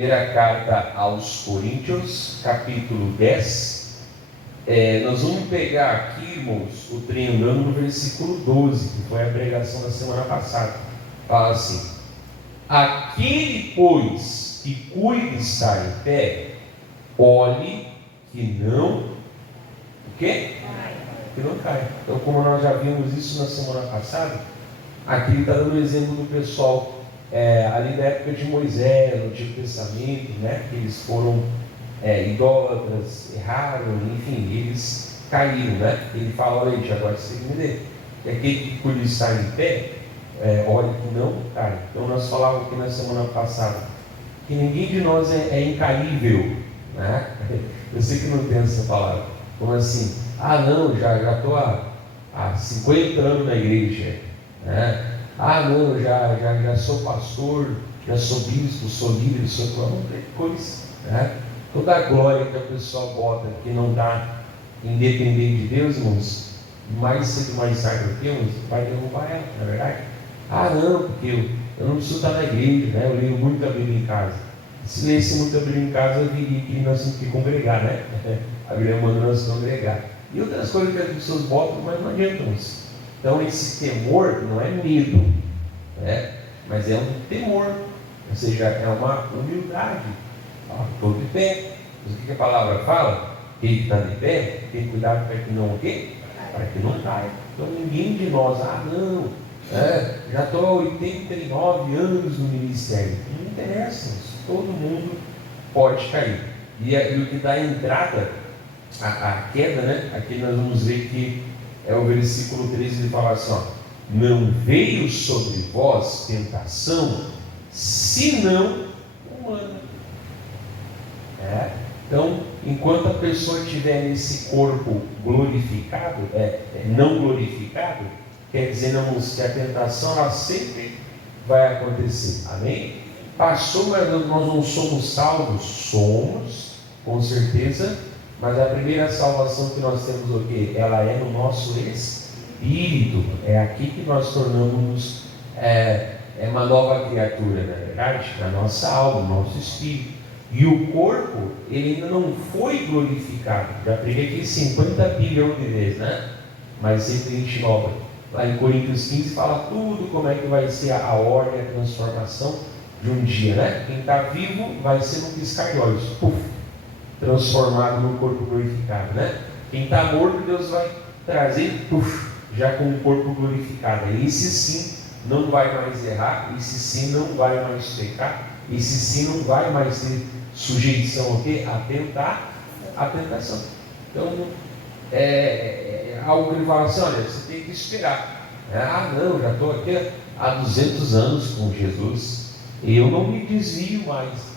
Primeira carta aos Coríntios, capítulo 10. Nós vamos pegar aqui, irmãos, o trem andando no versículo 12, que foi a pregação da semana passada. Fala assim: aquele, pois, que cuida estar em pé, olhe que não... O quê? Que não cai. Então, como nós já vimos isso na semana passada, aqui ele está dando o exemplo do pessoal ali da época de Moisés, no Antigo Testamento, né? Que eles foram idólatras, erraram, enfim, eles caíram, né? Ele fala: olha, gente, agora você tem que entender que aquele que cuida estar em pé, olha que não cai. Então nós falávamos aqui na semana passada que ninguém de nós é incaível, né? Eu sei que não tem essa palavra. Como assim? Ah, não, já estou há 50 anos na igreja, né? Ah, não, já sou pastor, já sou bispo, sou líder, sou coisa, né? Toda a glória que a pessoa bota que não está independente de Deus, irmãos, mais cedo, mais tarde do que, irmãos, vai derrubar ela, não é verdade? Ah, não, porque eu não preciso estar na igreja, né? Eu leio muito a Bíblia em casa. Se lesse muito a Bíblia em casa, eu diria que nós temos que congregar, né? A Bíblia manda nós congregar. E outras coisas que as pessoas botam, mas não adianta, irmãos. Então esse temor não é medo, né? Mas é um temor, ou seja, é uma humildade. Estou de pé. Mas o que a palavra fala? Quem está de pé tem cuidado para que não o quê? Para que não caia. Então ninguém de nós, já estou há 89 anos no ministério. Não interessa, todo mundo pode cair. E o que dá entrada, a queda, né? Aqui nós vamos ver que é o versículo 13, ele fala assim: ó, não veio sobre vós tentação, senão humana. Então, enquanto a pessoa estiver nesse corpo glorificado, não glorificado, quer dizer, não, que a tentação ela sempre vai acontecer. Amém? Pastor, mas nós não somos salvos? Somos, com certeza. Mas a primeira salvação que nós temos, o quê? Ela é no nosso espírito. É aqui que nós tornamos uma nova criatura, na verdade, na nossa alma, no nosso espírito. E o corpo, ele ainda não foi glorificado. Já preguei aqui 50 bilhões de vezes, né? Mas sempre a gente nova. Lá em Coríntios 15 fala tudo como é que vai ser a ordem, a transformação de um dia, né? Quem está vivo vai ser num piscar de olhos. Puf! Transformado no corpo glorificado, né? Quem está morto, Deus vai trazer, já com o corpo glorificado. Esse sim não vai mais errar, esse sim não vai mais pecar, esse sim não vai mais ter sujeição ao quê? A tentação. Então, algo que ele fala assim: olha, você tem que esperar. Não, já estou aqui há 200 anos com Jesus e eu não me desvio mais.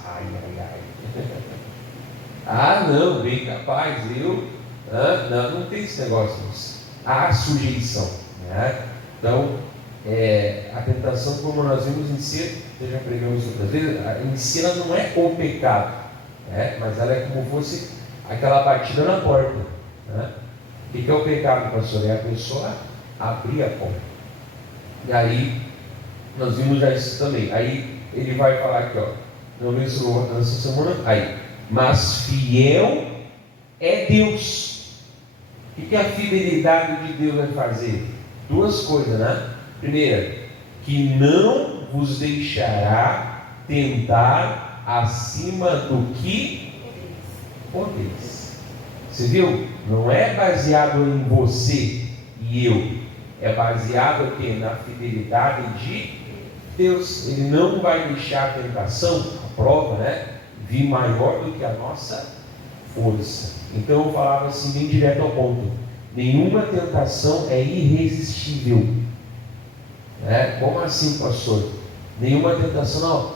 Não, bem capaz, não tem esse negócio, há sujeição, né? Então, a tentação, como nós vimos em si, já pregamos outras vezes, em si ela não é o pecado, né? Mas ela é como fosse aquela batida na porta, né? O que é o pecado, pastor? É a pessoa abrir a porta. E aí, nós vimos já isso também. Aí, ele vai falar aqui, não mencionou nessa semana, mas fiel é Deus. O que a fidelidade de Deus vai fazer? Duas coisas, né? Primeira, que não vos deixará tentar acima do que podeis. Você viu? Não é baseado em você e eu. É baseado aqui na fidelidade de Deus. Ele não vai deixar a tentação, a prova, né? Vir maior do que a nossa força. Então eu falava assim, bem direto ao ponto: nenhuma tentação é irresistível. Como assim, pastor? Nenhuma tentação,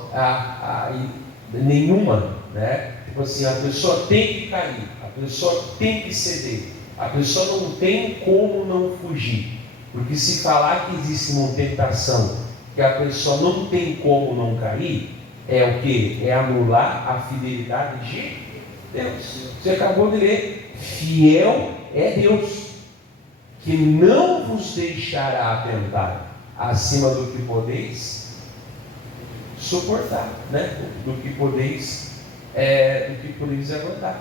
nenhuma, né? Tipo assim, a pessoa tem que cair, a pessoa tem que ceder, a pessoa não tem como não fugir. Porque se falar que existe uma tentação que a pessoa não tem como não cair, é o que? É anular a fidelidade de Deus. Você acabou de ler: fiel é Deus, que não vos deixará tentar acima do que podeis. suportar, né? Do que podeis aguentar,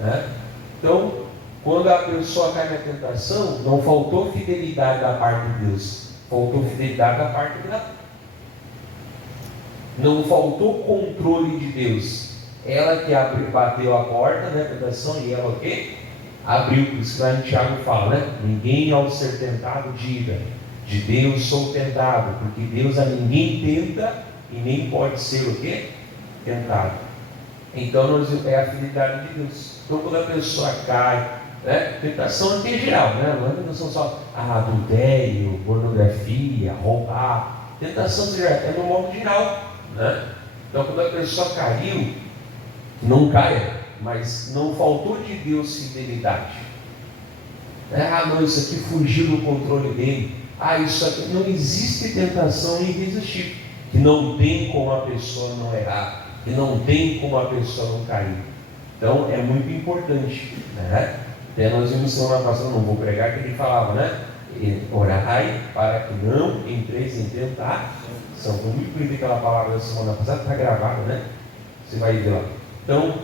né? Então, quando a pessoa cai na tentação, não faltou fidelidade da parte de Deus, faltou fidelidade da parte dela. Não faltou controle de Deus. Ela que bateu a porta, né, tentação, e ela o quê? Abriu. Por isso que lá em Tiago fala, né? Ninguém ao ser tentado diga, de Deus sou tentado, porque Deus a ninguém tenta e nem pode ser o quê? Tentado. Então é a fidelidade de Deus. Então quando a pessoa cai, né? Tentação é geral, né? Não é tentação só adultério, pornografia, roubar. Tentação é no modo geral, né? Então quando a pessoa caiu, não caia, mas não faltou de Deus fidelidade. Não, isso aqui fugiu do controle dele. Isso aqui, não existe tentação irresistível, que não tem como a pessoa não errar, que não tem como a pessoa não cair. Então é muito importante, né? Até nós vimos semana passada, não vou pregar, que ele falava, né? Orai para que não entreis em tentação. Foi muito bonita aquela palavra da semana passada, está gravada, né? Você vai ver lá. Então,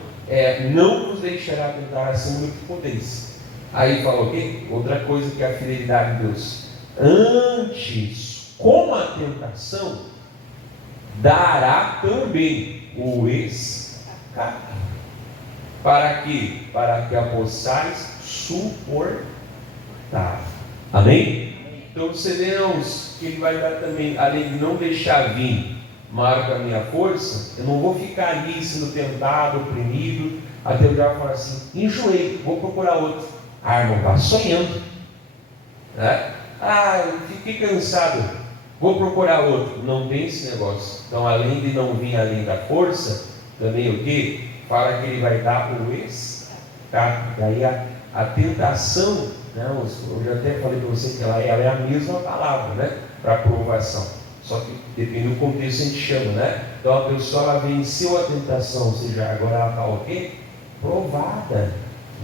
não vos deixará tentar acima do que podeis. Aí fala o quê? Outra coisa que é a fidelidade de Deus. Antes, com a tentação, dará também o escape. Para quê? Para que a possais suportar. Amém? Então você vê, irmãos, que ele vai dar também, além de não deixar vir maior que a minha força, eu não vou ficar ali sendo tentado, oprimido, até eu já falar assim, enjoei, vou procurar outro. Irmão, está sonhando, né? Eu fiquei cansado, vou procurar outro. Não tem esse negócio. Então, além de não vir além da força, também o que? Fala que ele vai dar o escape. Daí a tentação, né? Eu já até falei para você que ela é a mesma palavra, né? Para provação. Só que depende do contexto a gente chama, né? Então a pessoa ela venceu a tentação, ou seja, agora ela está o quê? Provada,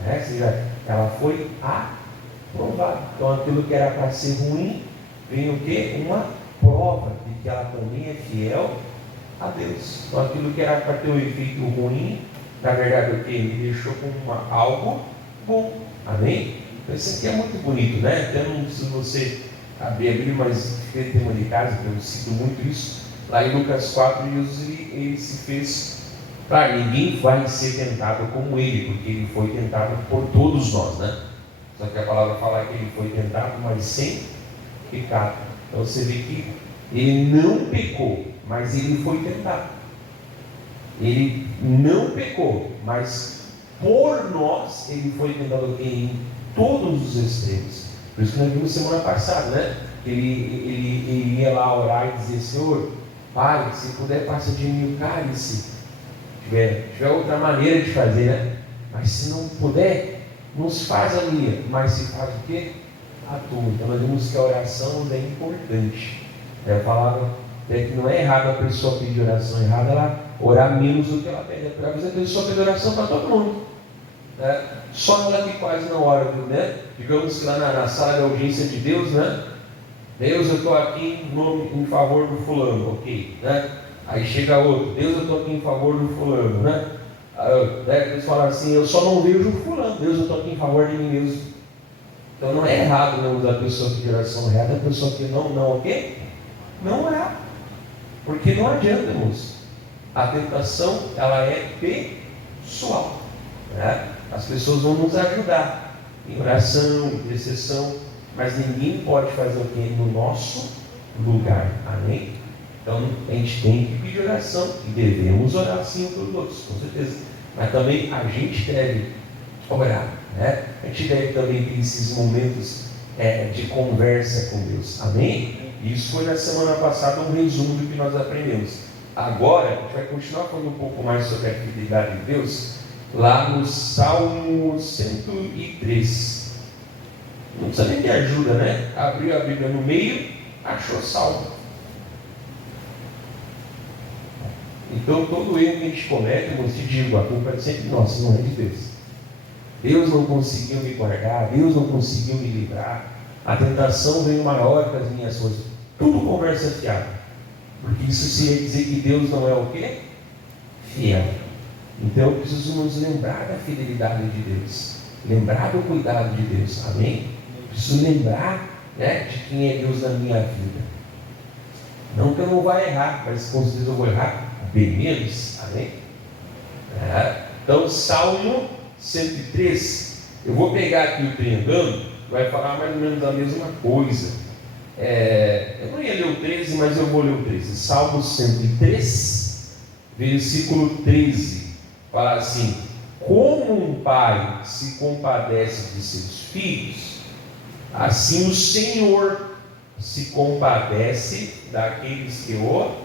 né? Ou seja, ela foi aprovada. Então aquilo que era para ser ruim, vem o quê? Uma prova de que ela também é fiel a Deus. Então aquilo que era para ter um efeito ruim, na verdade o que? Ele deixou como algo bom. Amém? Então isso aqui é muito bonito, né? Então não precisa você abrir a Bíblia, mas fiquei tema de casa, que eu cito muito isso. Lá em Lucas 4, Jesus ele se fez, claro, ninguém vai ser tentado como ele, porque ele foi tentado por todos nós, né? Só que a palavra fala que ele foi tentado, mas sem pecado. Então você vê que ele não pecou, mas ele foi tentado. Ele não pecou, mas por nós ele foi tentado em todos os extremos. Por isso que nós vimos semana passada, né? Ele ia lá orar e dizer, Senhor, Pai, se puder passa de mim o cálice. Tiver outra maneira de fazer, né? Mas se não puder, não se faz a minha, mas se faz o quê? A tua. Então nós vimos que a oração é importante. Eu falava que não é errado a pessoa pedir oração, é errado ela orar menos do que ela pede. Às vezes a pessoa pede oração para todo mundo, né? Só ela que quase não ora, né? Digamos que lá na sala de audiência de Deus, né? Deus, eu estou aqui em favor do fulano, ok, né? Aí chega outro, Deus, eu estou aqui em favor do fulano, né? Eles falam assim, eu só não vejo o fulano, Deus, eu estou aqui em favor de mim mesmo. Então não é errado não usar a pessoa que de oração errada, a pessoa que não, ok? Não é. Porque não adianta, irmãos. A tentação, ela é pessoal, né? As pessoas vão nos ajudar em oração, em intercessão, mas ninguém pode fazer o que no nosso lugar, amém? Então a gente tem que pedir oração e devemos orar sim pelos outros, com certeza, mas também a gente deve orar, né? A gente deve também ter esses momentos de conversa com Deus, amém? Isso foi na semana passada um resumo do que nós aprendemos. Agora a gente vai continuar falando um pouco mais sobre a fidelidade de Deus lá no Salmo 103. Não precisa nem de ajuda, né? Abriu a Bíblia no meio, achou Salmo. Então todo erro que a gente comete, eu te digo, a culpa é sempre nossa, não é de Deus. Deus não conseguiu me guardar, Deus não conseguiu me livrar, a tentação veio maior que as minhas forças. Tudo conversa fiada. Porque isso seria dizer que Deus não é o quê? Fiel. Então eu preciso nos lembrar da fidelidade de Deus, lembrar do cuidado de Deus, amém? Preciso lembrar, né, de quem é Deus na minha vida. Não que eu não vá errar, mas com certeza eu vou errar bem menos, amém? Então, Salmo 103, eu vou pegar aqui o triângulo, vai falar mais ou menos a mesma coisa. Eu não ia ler o 13, mas eu vou ler o 13. Salmo 103, versículo 13, fala assim: como um pai se compadece de seus filhos, assim o Senhor se compadece daqueles que o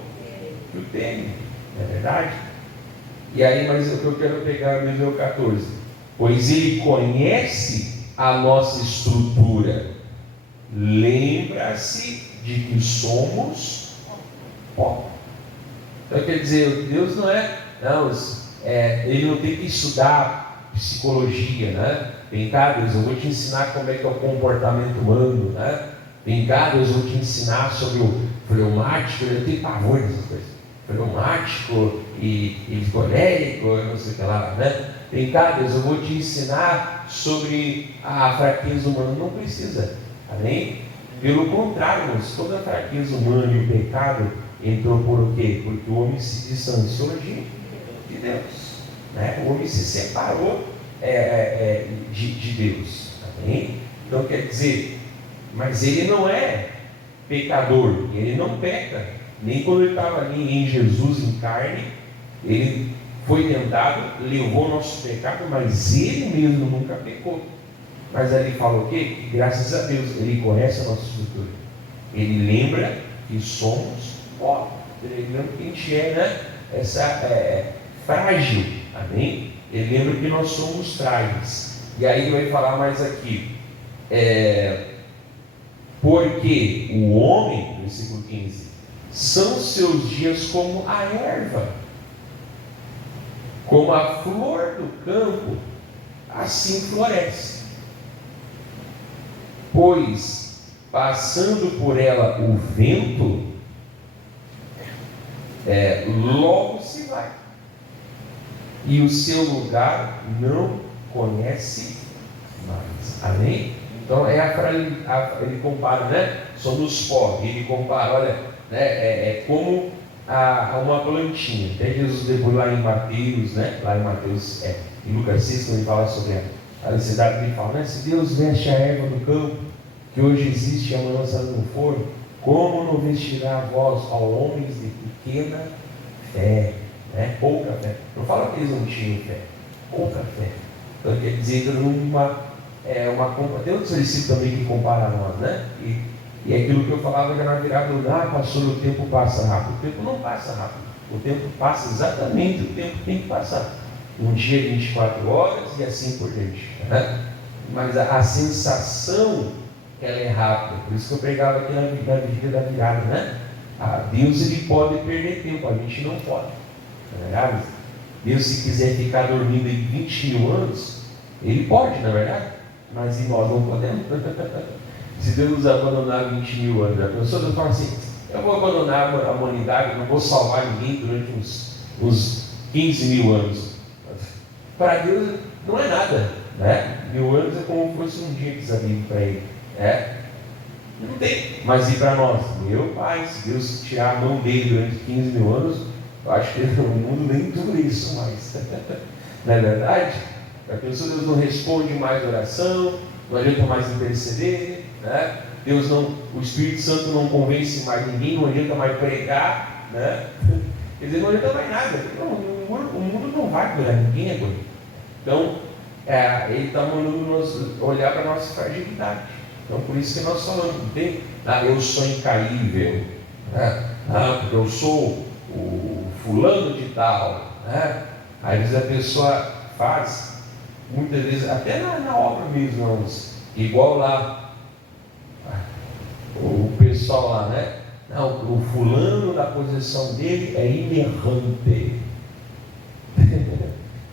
temem. Não é verdade? E aí, mas o que eu quero pegar no meu 14: pois Ele conhece a nossa estrutura, lembra-se de que somos pó. Então quer dizer, Deus não Ele não tem que estudar psicologia, né? Vem cá, Deus, eu vou te ensinar como é que é o comportamento humano, né? Vem cá, Deus, eu vou te ensinar sobre o fleumático. Eu tenho pavor dessas coisas, fleumático e colérico, não sei o que lá, né? Vem cá, Deus, eu vou te ensinar sobre a fraqueza humana. Não precisa, amém? Pelo contrário, irmãos, toda a fraqueza humana e o pecado entrou por o quê? Porque o homem se distanciou de Deus, né? O homem se separou de Deus, amém? Então quer dizer, mas ele não é pecador, ele não peca, nem quando ele estava ali em Jesus em carne, ele foi tentado, levou o nosso pecado, mas ele mesmo nunca pecou. Mas aí ele fala o quê? Que graças a Deus ele conhece a nossa estrutura, ele lembra que somos pó, ele lembra que a gente é, frágil, amém? Ele lembra que nós somos frágeis. E aí ele vai falar mais aqui, porque o homem, versículo 15, são seus dias como a erva, como a flor do campo, assim floresce. Pois, passando por ela o vento, logo se vai, e o seu lugar não conhece mais. Amém? Então ele compara, né? Somos pó. Ele compara, olha, né? Como uma plantinha. Até Jesus depois lá em Mateus, né? Lá em Mateus, em Lucas 6, quando ele fala sobre a necessidade, ele fala, né? Se Deus veste a erva do campo, que hoje existe e amanhã lançada no forno, como não vestirá a vós, ao homens de pequena fé, né? Pouca fé. Não fala que eles não tinham fé, pouca fé. Então quer dizer, tem outros versículos também que comparam a nós, né? E aquilo que eu falava já na virada do pastor, o tempo passa rápido. O tempo não passa rápido. O tempo passa exatamente o tempo que tem que passar. Um dia 24 horas e assim por diante, né? Mas a sensação, ela é rápida. Por isso que eu pregava aqui na vigília da virada, né? Deus, ele pode perder tempo, a gente não pode. Não é verdade? Deus, se quiser ficar dormindo em 20 mil anos, ele pode, não é verdade? Mas e nós não podemos. Se Deus nos abandonar 20 mil anos, a pessoa fala assim, eu vou abandonar a humanidade, não vou salvar ninguém durante uns 15 mil anos. Para Deus não é nada, né? 1000 anos é como se fosse um dia que vive para Ele, né? Não tem. Mas e para nós? Meu Pai, se Deus tirar a mão dele durante 15 mil anos, eu acho que o mundo nem tudo isso mais. Não é verdade? A pessoa, Deus não responde mais oração, não adianta mais interceder, né? O Espírito Santo não convence mais ninguém, não adianta mais pregar, né? Quer dizer, não adianta mais nada. O mundo não vai curar, ninguém é coisa. Então, ele está mandando nós olhar para a nossa fragilidade. Então, por isso que nós falamos, não tem? Eu sou incaível, né? Porque eu sou o fulano de tal, né? Às vezes a pessoa faz, muitas vezes, até na obra mesmo, igual lá, o pessoal lá, né? Não, o fulano da posição dele é inerrante.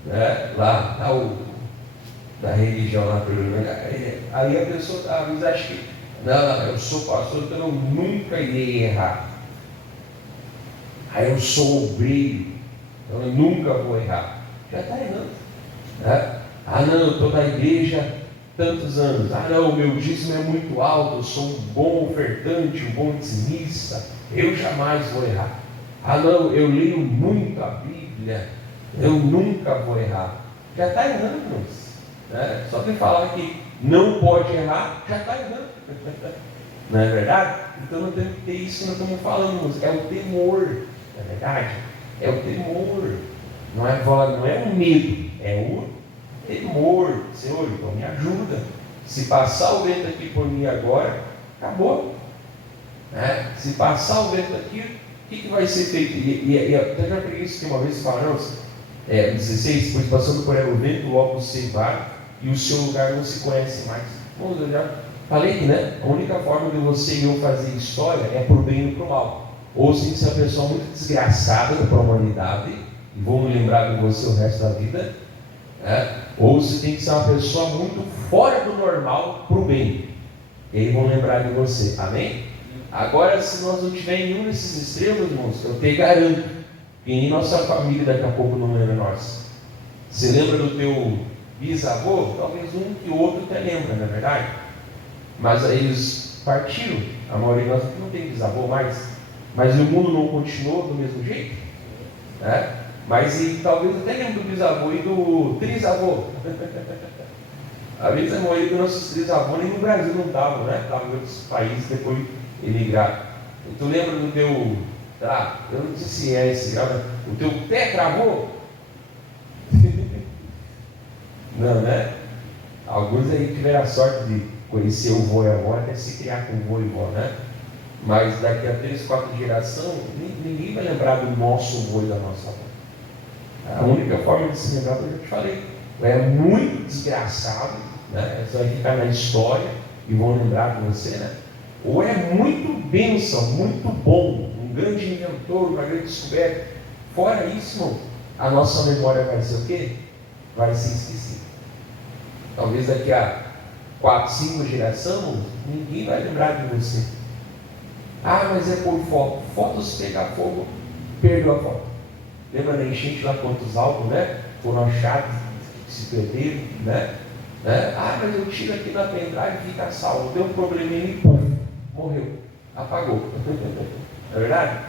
Né? Lá da religião lá, aí a pessoa às vezes acha que não, eu sou pastor, então eu nunca irei errar. Eu sou obreiro, então eu nunca vou errar. Já está errando. Né? Não, eu estou na igreja tantos anos. Não, o meu dízimo é muito alto, eu sou um bom ofertante, um bom dizimista, eu jamais vou errar. Não, eu leio muito a Bíblia, eu nunca vou errar. Já está errando, né? Só de falar que não pode errar, já está errando. Não é verdade? Então nós temos que ter isso que nós estamos falando, é o temor, não é verdade? É o temor, não é o medo, é o temor. Senhor, então me ajuda. Se passar o vento aqui por mim agora, acabou. Né? Se passar o vento aqui, o que vai ser feito? E até já peguei isso aqui uma vez e falaram, 16, pois passando por ela o vento, logo você vai, e o seu lugar não se conhece mais. Bom, eu já falei que, né? A única forma de você e eu fazer história é por bem ou por mal. Ou se você é uma pessoa muito desgraçada para a humanidade, e vou me lembrar de você o resto da vida, né? Ou você tem que ser uma pessoa muito fora do normal para o bem, e aí vão lembrar de você. Amém? Agora, se nós não tivermos nenhum desses extremos, irmãos, eu te garanto que em nossa família daqui a pouco não lembra nós. Você lembra do teu bisavô? Talvez um que o outro até lembra, não é verdade? Mas aí eles partiram, a maioria de nós não tem bisavô mais, mas o mundo não continuou do mesmo jeito, né? Mas talvez até lembre do bisavô e do trisavô. Às vezes a maioria dos nossos trisavôs nem no Brasil não estavam, né? Estavam em outros países, depois emigraram. E tu lembra do teu, eu não sei se é esse grau, né? O teu tetravô? Não, né? Alguns aí tiveram a sorte de conhecer o vô e a avó, até se criar com o vô e vó, né? Mas daqui a 3, 4 gerações, ninguém vai lembrar do nosso vô e da nossa avó. A única forma de se lembrar, eu já te falei, é muito desgraçado, né? Você vai ficar na história e vão lembrar de você, né? Ou é muito bênção, muito bom, um grande inventor, uma grande descoberta. Fora isso, irmão, a nossa memória vai ser o quê? Vai ser esquecida. Talvez daqui a 4, 5 gerações, ninguém vai lembrar de você. Mas é por foto. Fotos pegar fogo, perdeu a foto. Lembra da enchente lá quantos álbuns, né? Foram achados, se perderam, né? Mas eu tiro aqui na pendrive e fica salvo. Deu um probleminha e pum, morreu, apagou. Não é verdade?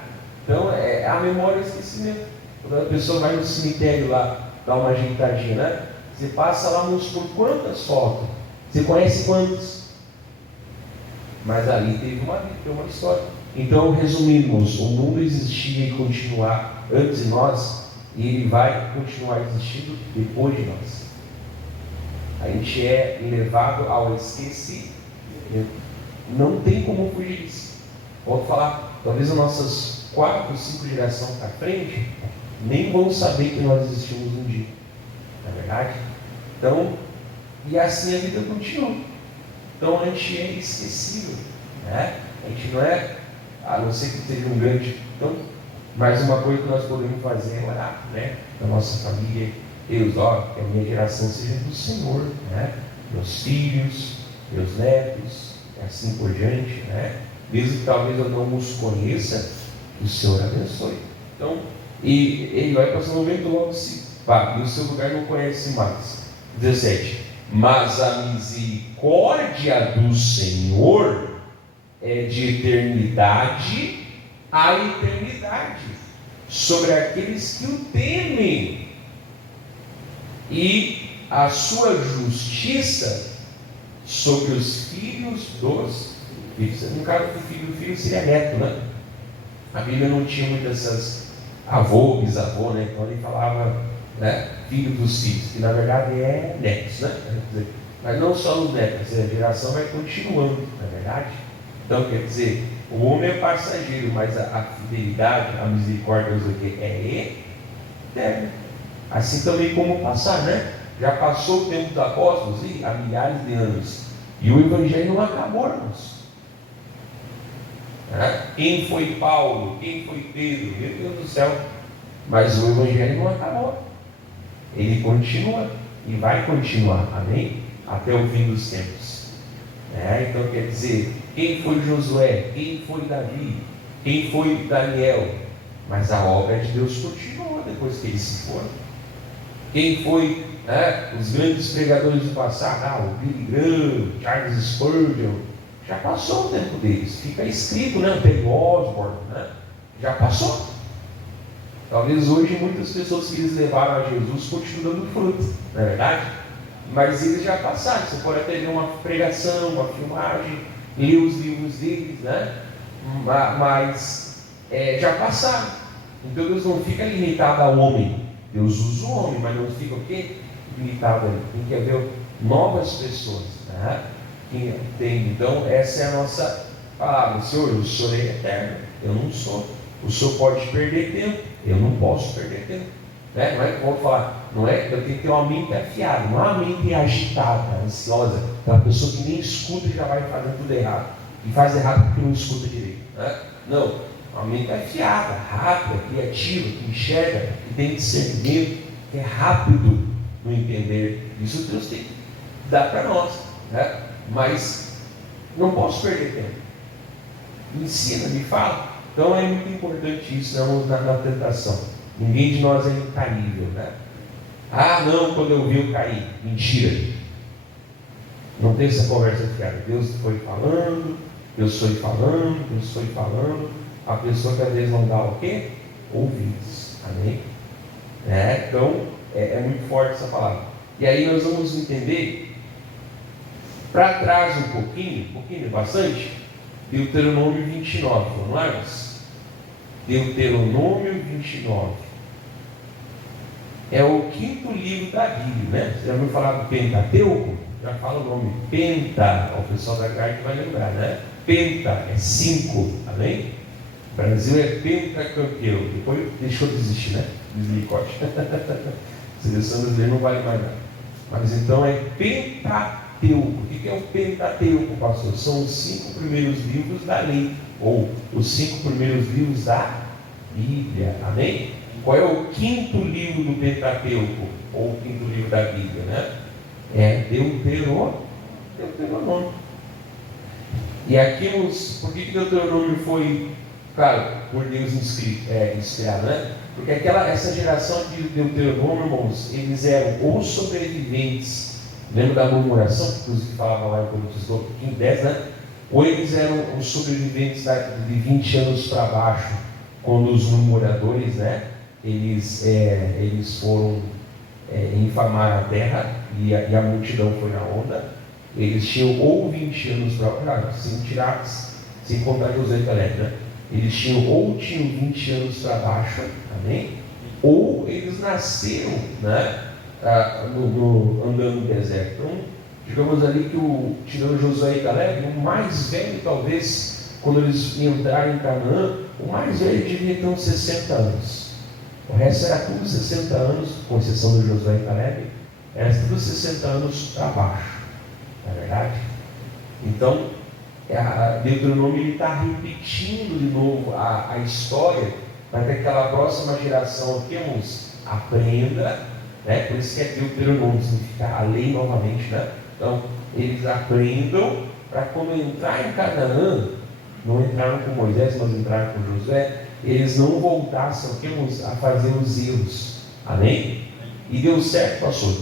Então a memória é esquecimento. Quando a pessoa vai no cemitério lá, dá uma ajeitadinha, né? Você passa lá por quantas fotos? Você conhece quantas? Mas ali teve uma história. Então, resumimos, o mundo existia e continuar antes de nós, e ele vai continuar existindo depois de nós. A gente é levado ao esquecimento. Não tem como fugir disso. Vou falar, talvez as nossas 4, 5 gerações para frente nem vão saber que nós existimos um dia. Não é verdade? Então, e assim a vida continua. Então a gente é esquecível, né? A gente não é, a não ser que seja um grande. Então, mais uma coisa que nós podemos fazer é orar, né? Da nossa família, Deus, que a minha geração seja do Senhor, né? Meus filhos, meus netos, e assim por diante, né? Mesmo que talvez eu não os conheça, que o Senhor abençoe. Então, e ele vai passando o vento logo se pá, e o seu lugar não conhece mais. 17. Mas a misericórdia do Senhor é de eternidade a eternidade sobre aqueles que o temem, e a sua justiça sobre os filhos dos filhos. No caso do filho seria neto, né? A Bíblia não tinha muitas essas avô, bisavô, né? Então ele falava, né, filho dos filhos, que na verdade é netos, né? Mas não só os netos, a geração vai continuando, não é verdade? Então quer dizer, o homem é passageiro, mas a fidelidade, a misericórdia é eterna. Assim também como passar, né? Já passou o tempo dos apóstolos e há milhares de anos, e o evangelho não acabou, irmãos. Quem foi Paulo? Quem foi Pedro? Meu Deus do céu! Mas o evangelho não acabou. Ele continua e vai continuar, amém? Até o fim dos tempos. Então quer dizer, quem foi Josué? Quem foi Davi? Quem foi Daniel? mas a obra de Deus continua depois que eles se foram. Quem foi os grandes pregadores do passado? O Billy Graham, Charles Spurgeon, já passou o tempo deles, fica escrito, o Terry Osborne, já passou. Talvez hoje muitas pessoas que eles levaram a Jesus continuam dando fruto, não é verdade? Mas eles já passaram. Você pode até ver uma pregação, uma filmagem, ler os livros deles, mas já passaram. Então Deus não fica limitado ao homem. Deus usa o homem, mas não fica o quê? Limitado a ele. Quem quer ver novas pessoas, Quem entende? Então essa é a nossa palavra. Senhor, o Senhor é eterno, eu não sou. O Senhor pode perder tempo, eu não posso perder tempo. Não é que eu vou falar, eu tenho que ter uma mente afiada, não é uma mente agitada, ansiosa, aquela pessoa que nem escuta e já vai fazendo tudo errado, e faz errado porque não escuta direito. Não, uma mente afiada, rápida, criativa, que enxerga, que tem discernimento, que é rápido no entender. Isso Deus tem que dar para nós, mas não posso perder tempo. Me ensina, me fala. Então é muito importante isso, na tentação. Ninguém de nós é incaível, não, quando eu vi eu caí. Mentira. Não tem essa conversa fiada. Deus foi falando, Deus foi falando, Deus foi falando. A pessoa que às vezes não dá o quê? Ouvidos. Amém? Então é muito forte essa palavra. E aí nós vamos entender, para trás um pouquinho, bastante, Deuteronômio 29, vamos lá, irmãos? Deuteronômio 29 é o 5º livro da Bíblia, Você já ouviu falar do Pentateuco? Já fala o nome, Penta, o pessoal da carta vai lembrar, Penta é 5, amém? O Brasil é pentacampeão, depois deixou de existir, Deslicote. Seleção brasileira não vale mais nada. Mas então é Pentateuco. O que é o Pentateuco, pastor? São os 5 primeiros livros da lei, ou os 5 primeiros livros da Bíblia, amém? Qual é o 5º livro do Pentateuco, ou o 5º livro da Bíblia, É Deuteronômio. E aqui, por que Deuteronômio foi, claro, por Deus inspirado, Porque essa geração de Deuteronômio, irmãos, eles eram ou sobreviventes. Lembra da murmuração, que inclusive falava lá em Coríntios 10, Ou eles eram os sobreviventes de 20 anos para baixo, quando os murmuradores, eles foram infamar a terra e a multidão foi na onda. Eles tinham ou 20 anos para baixo, sem contar Josué e Caleb, Eles tinham 20 anos para baixo, amém? Ou eles nasceram, andando no deserto. Então, digamos ali que tirando Josué e Caleb, o mais velho talvez, quando eles entraram em Canaã, o mais velho devia ter uns 60 anos. O resto era tudo 60 anos, com exceção do Josué e Caleb, era tudo 60 anos para baixo, não é verdade? Então, Deuteronômio está repetindo de novo a história, para que aquela próxima geração que aprenda, por isso que é Deuteronômio, significa a lei novamente, Então, eles aprendam para quando entrar em Canaã, não entraram com Moisés, mas entraram com Josué, eles não voltassem a fazer os erros, amém? E deu certo, pastor,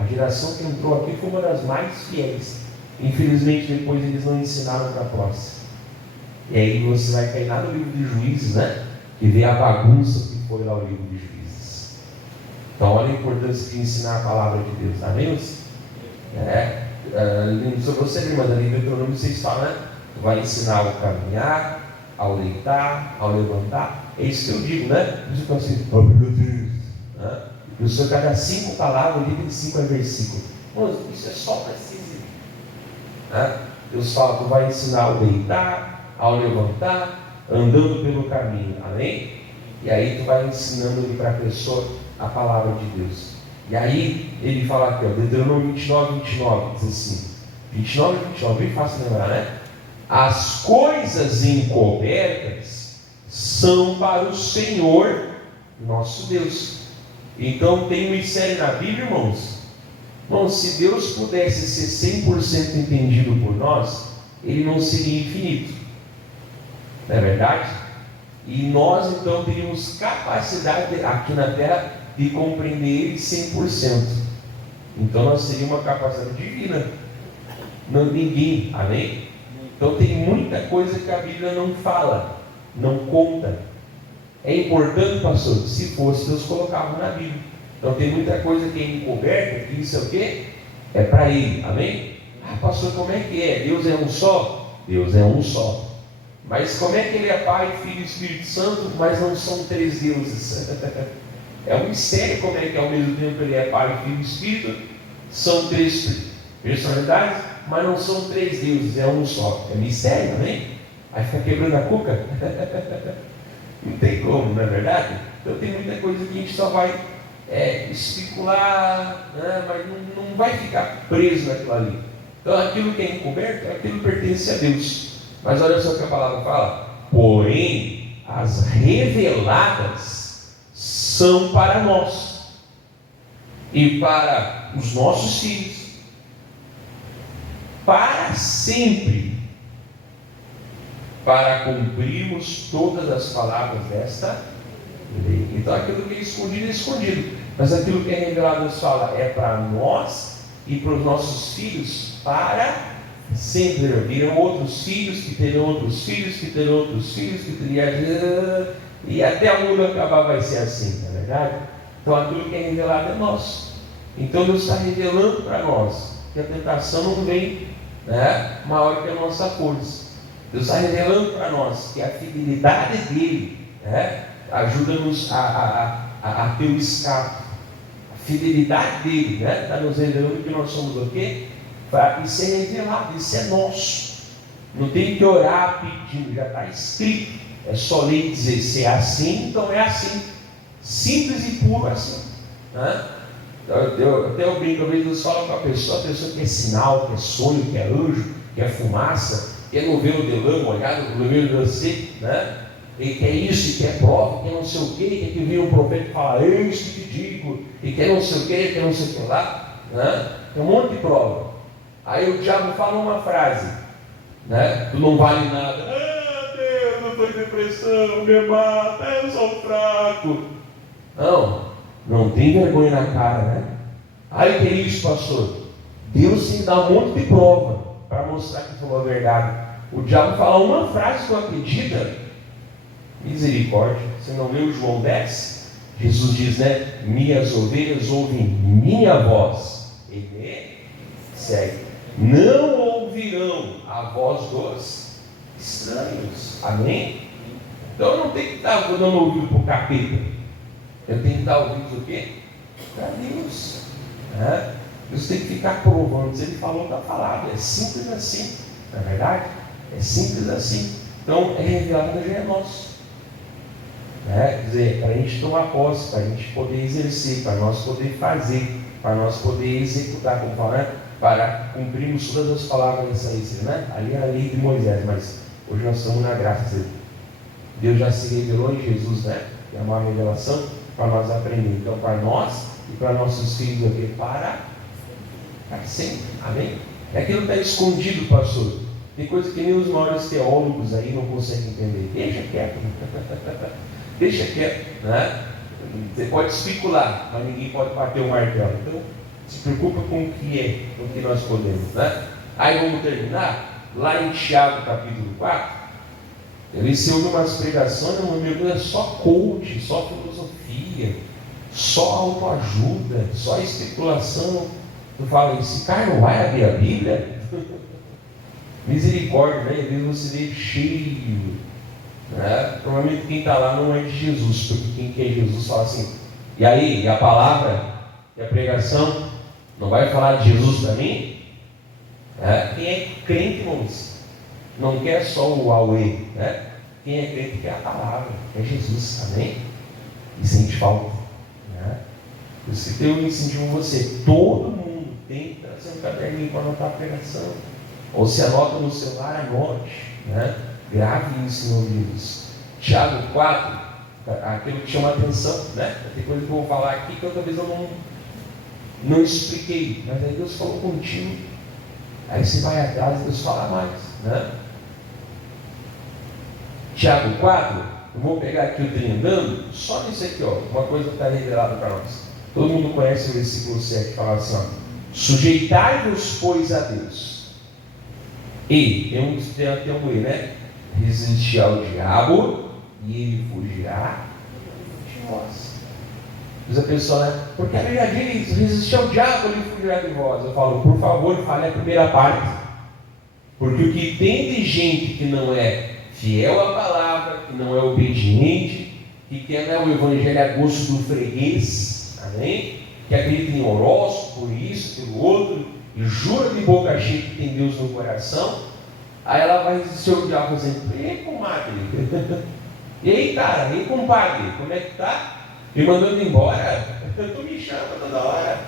a geração que entrou aqui foi uma das mais fiéis. Infelizmente depois eles não ensinaram para a próxima. E aí você vai cair lá no livro de Juízes, que vê a bagunça que foi lá o livro de Juízes. Então olha a importância de ensinar a palavra de Deus, amém? Sobre você, irmã, ali no Deuteronômio 6 fala, vai ensinar ao caminhar, ao deitar, ao levantar. É isso que eu digo, Isso que eu assim, oh meu Deus, eu sou cada 5 palavras, o livro de 5 é versículo. Mas isso é só para se Deus fala, tu vai ensinar ao deitar, ao levantar, andando pelo caminho, amém? E aí tu vai ensinando para a pessoa a palavra de Deus. E aí ele fala aqui, Deuteronômio 29, diz assim, 29, bem fácil lembrar, As coisas encobertas são para o Senhor nosso Deus. Então tem um mistério na Bíblia, irmãos. Bom, se Deus pudesse ser 100% entendido por nós, Ele não seria infinito. Não é verdade? E nós então teríamos capacidade aqui na Terra de compreender ele 100%. Então nós teríamos uma capacidade divina. Não, ninguém, amém? Então tem muita coisa que a Bíblia não fala, não conta. É importante, pastor, se fosse, Deus colocava na Bíblia. Então tem muita coisa que é encoberta, que isso é o quê? É para Ele, amém? Ah, pastor, como é que é? Deus é um só? Deus é um só. Mas como é que Ele é Pai, Filho e Espírito Santo, mas não são três deuses? É um mistério como é que ao mesmo tempo Ele é Pai, Filho e Espírito. São três personalidades, mas não são três deuses, é um só. É mistério, amém? Aí fica quebrando a cuca. Não tem como, não é verdade? Então tem muita coisa que a gente só vai especular, né? Mas não vai ficar preso naquilo ali. Então aquilo que é encoberto, aquilo pertence a Deus. Mas olha só o que a palavra fala: porém, as reveladas são para nós e para os nossos filhos, para sempre, para cumprirmos todas as palavras desta lei. Então aquilo que é escondido, mas aquilo que é revelado, Deus fala, é para nós e para os nossos filhos para sempre. Virão outros filhos, que terão outros filhos, que terão outros filhos, que teriam, e até o mundo acabar vai ser assim, não é verdade? Então aquilo que é revelado é nosso. Então Deus está revelando para nós que a tentação não vem, né, maior que a nossa força. Deus está revelando para nós que a fidelidade dele, né, ajuda-nos a ter o escape. A fidelidade dele, né, está nos revelando que nós somos o quê? Isso é revelado, isso é nosso. Não tem que orar pedindo, já está escrito. É só ler e dizer: se é assim, então é assim. Simples e puro assim, né? Até eu brinco, às vezes Deus fala com a pessoa que é sinal, que é sonho, que é anjo, que é fumaça, que é novelo de lã molhado, novelo de lã seco, né? E que é isso, que é prova, que é não sei o quê, que vira um profeta e fala: eis que te digo, e que é não sei o quê, que é não sei o que lá, né? Tem um monte de prova. Aí o diabo fala uma frase, né? Tu não vale nada. Ah, Deus, eu estou em depressão, me mata, eu sou fraco. Não tem vergonha na cara, né? Aí que é isso, pastor? Deus sim dá um monte de prova para mostrar que falou a verdade. O diabo fala uma frase que tu acredita, misericórdia. Você não leu João 10? Jesus diz, né? Minhas ovelhas ouvem minha voz e me seguem. Não ouvirão a voz dos estranhos. Amém? Então eu não tenho que estar dando ouvido para o capeta. Eu tenho que dar ouvidos o quê? Para Deus. Né? Deus tem que ficar provando. Se Ele falou, está falado. É simples assim. Não é verdade? É simples assim. Então, é revelado, já é nosso. Né? Quer dizer, para a gente tomar posse, para a gente poder exercer, para nós poder fazer, para nós poder executar, como fala, né? Para cumprirmos todas as palavras dessa lei. Né? Ali é a lei de Moisés, mas hoje nós estamos na graça. Deus já se revelou em Jesus, né? É uma revelação para nós aprender. Então, para nós e para nossos filhos aqui, para sempre. Amém? É aquilo que está escondido, pastor. Tem coisa que nem os maiores teólogos aí não conseguem entender. Deixa quieto. Deixa quieto, né? Você pode especular, mas ninguém pode bater o martelo. Então, se preocupa com o que é, com o que nós podemos, né? Aí vamos terminar lá em Tiago capítulo 4. Você ouve umas pregações, meu Deus, é só coach, só filosofia, só autoajuda, só especulação. Tu fala, esse cara não vai abrir a Bíblia? Misericórdia, né? Às vezes você vê cheio, né? Provavelmente quem está lá não é de Jesus, porque quem quer Jesus fala assim: e aí, e a palavra, e a pregação, não vai falar de Jesus para mim? Quem é crente, irmãos, não quer só o Aue, né? Quem é crente quer a palavra, é Jesus, amém? E sente falta, né? Por isso que eu incentivo você, todo mundo tem que trazer um caderninho para anotar a pregação, ou se anota no celular, anote, né? Grave isso em nome de Jesus. Tiago 4, aquilo que chama a atenção, né? Tem coisa que eu vou falar aqui que outra vez eu não expliquei, mas aí Deus falou contigo, aí você vai atrás e Deus fala mais, né? Tiago 4, Eu vou pegar aqui o trem andando, só nisso aqui, ó, uma coisa que está revelada para nós. Todo mundo conhece o versículo 7, que fala assim, ó, sujeitai-vos, pois, a Deus. E, tem um E, né? Resistir ao diabo e ele fugirá de vós. Diz a pessoa, né? Porque a Bíblia diz, resistir ao diabo e ele fugirá de vós. Eu falo, por favor, fale a primeira parte. Porque o que tem de gente que não é fiel à palavra, que não é obediente, que quer o evangelho a gosto do freguês, amém? Que acredita em horóscopo, por isso, pelo outro, e jura de boca cheia que tem Deus no coração, aí ela vai resistir ao diabo dizendo, ei, comadre, e aí, cara, e aí, compadre, como é que tá? Me mandando embora? Tu me chama toda hora.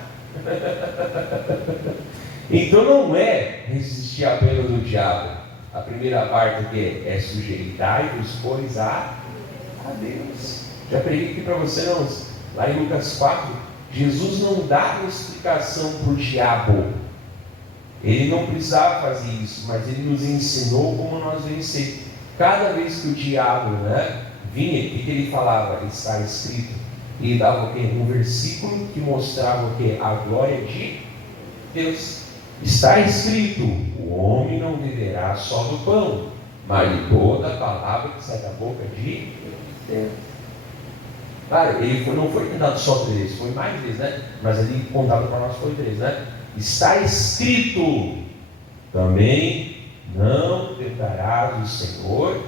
Então não é resistir apenas do diabo. A primeira parte que é sujeitai-vos, pois, a Deus. Já preguei aqui para você, não? Lá em Lucas 4, Jesus não dá uma explicação para o diabo. Ele não precisava fazer isso, mas ele nos ensinou como nós vencer. Cada vez que o diabo, vinha, o que ele falava? Está escrito. E dava um versículo que mostrava a glória de Deus. Está escrito, o homem não viverá só do pão, mas de toda a palavra que sai da boca de Deus. Claro, ele não foi tentado só 3 vezes, foi mais vezes, né? Mas ali contado para nós foi 3, né? Está escrito, também não tentarás o Senhor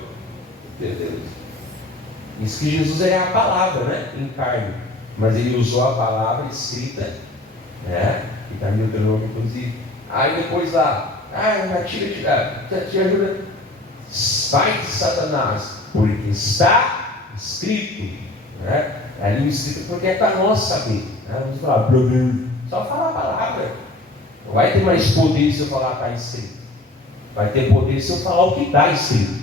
teu Deus. Isso que Jesus é a palavra, né? Em carne. Mas ele usou a palavra escrita, né? Que está em Deuteronômio, inclusive. Aí depois lá, te ajuda. Sai de Satanás, porque está escrito, né? Ali escrito porque é para nós saber, né? Vamos falar, só fala a palavra. Não vai ter mais poder se eu falar está escrito. Vai ter poder se eu falar o que está escrito,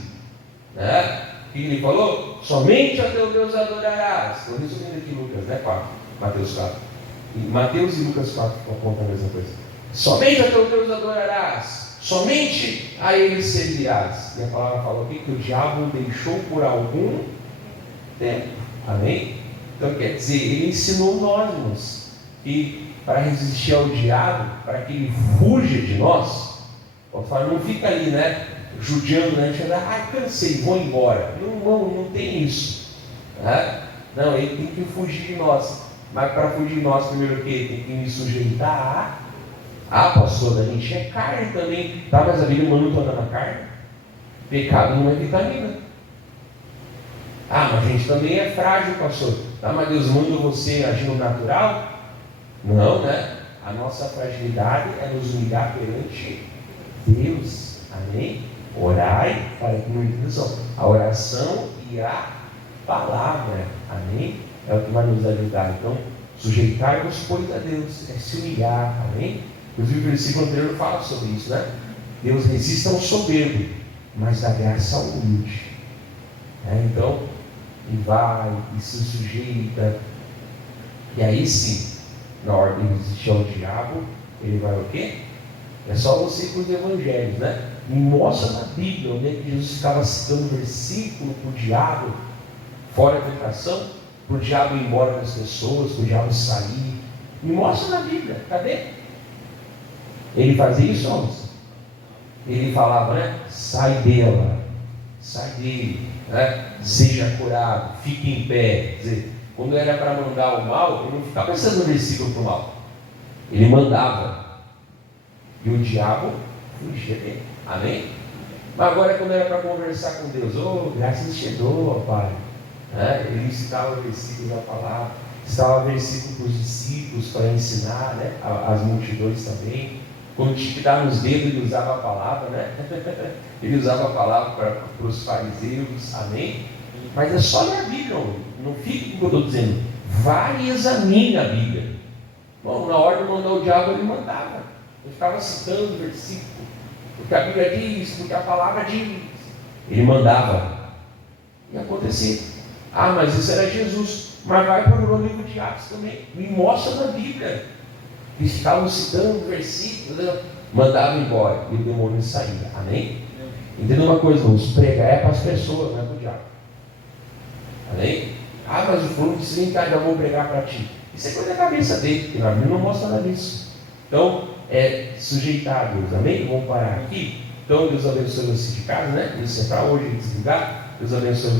né? O que ele falou? Somente a teu Deus adorarás. Estou resumindo aqui Lucas, né? 4, Mateus 4. E Mateus e Lucas 4 apontam a mesma coisa. Somente a teu Deus adorarás, somente a ele servirás. E a palavra falou aqui que o diabo deixou por algum tempo. Amém? Então quer dizer, ele ensinou nós, irmãos, que para resistir ao diabo, para que ele fuja de nós, não fica ali, né? Judiando, né? Cansei, vou embora. Não tem isso. Né? Não, ele tem que fugir de nós. Mas para fugir de nós, primeiro o quê? Tem que me sujeitar pastor, a gente é carne também. Tá, mas a Bíblia manda toda na carne. Pecado não é vitamina. Mas a gente também é frágil, pastor. Tá, mas Deus manda você agir no natural? Não, né? A nossa fragilidade é nos humilhar perante Deus. Amém? Orai, falei com muita intenção. A oração e a palavra. Amém? É o que vai nos ajudar. Então, sujeitar-vos, pois, a Deus. É se humilhar. Amém? Inclusive o versículo anterior fala sobre isso, né? Deus resiste ao soberbo, mas dá graça ao humilde. Então, e vai, e se sujeita. E aí sim, na hora de resistir ao diabo, ele vai o quê? É só você com os evangelhos, né? Me mostra na Bíblia onde é que Jesus ficava citando versículo para o diabo, fora da tentação, para o diabo ir embora das pessoas, para o diabo sair. Me mostra na Bíblia, cadê? Ele fazia isso, homens? Ele falava, né? Sai dela, sai dele, né? Seja curado, fique em pé. Quer dizer, quando era para mandar o mal, ele não ficava pensando no versículo para o mal. Ele mandava. E o diabo fugia dele. Amém? Mas agora quando era para conversar com Deus, graças te dou, Pai. Ele citava versículos da palavra, citava versículos para os discípulos para ensinar, né? As multidões também. Quando tinha que dar nos dedos, ele usava a palavra, né? Ele usava a palavra para os fariseus, amém? Mas é só ler a Bíblia, não fique com o que eu estou dizendo. Vá e examine a Bíblia. Bom, na hora de mandar o diabo, ele mandava. Ele ficava citando o versículo, porque a Bíblia diz, porque a palavra diz. Ele mandava. E acontecia. Mas isso era Jesus. Mas vai para o livro de Atos também. Me mostra na Bíblia. Eles ficavam citando versículos, mandavam embora e o demônio saía. Amém? Entenda uma coisa, irmãos, pregar é para as pessoas, não é para o diabo. Amém? Ah, mas o fulano disse, vem cá, eu vou pregar para ti. Isso é coisa da cabeça dele, porque na Bíblia não mostra nada disso. Então, sujeitar a Deus. Amém? Vamos parar aqui. Então, Deus abençoe você de casa, né? Isso é para hoje, desligar. Deus abençoe.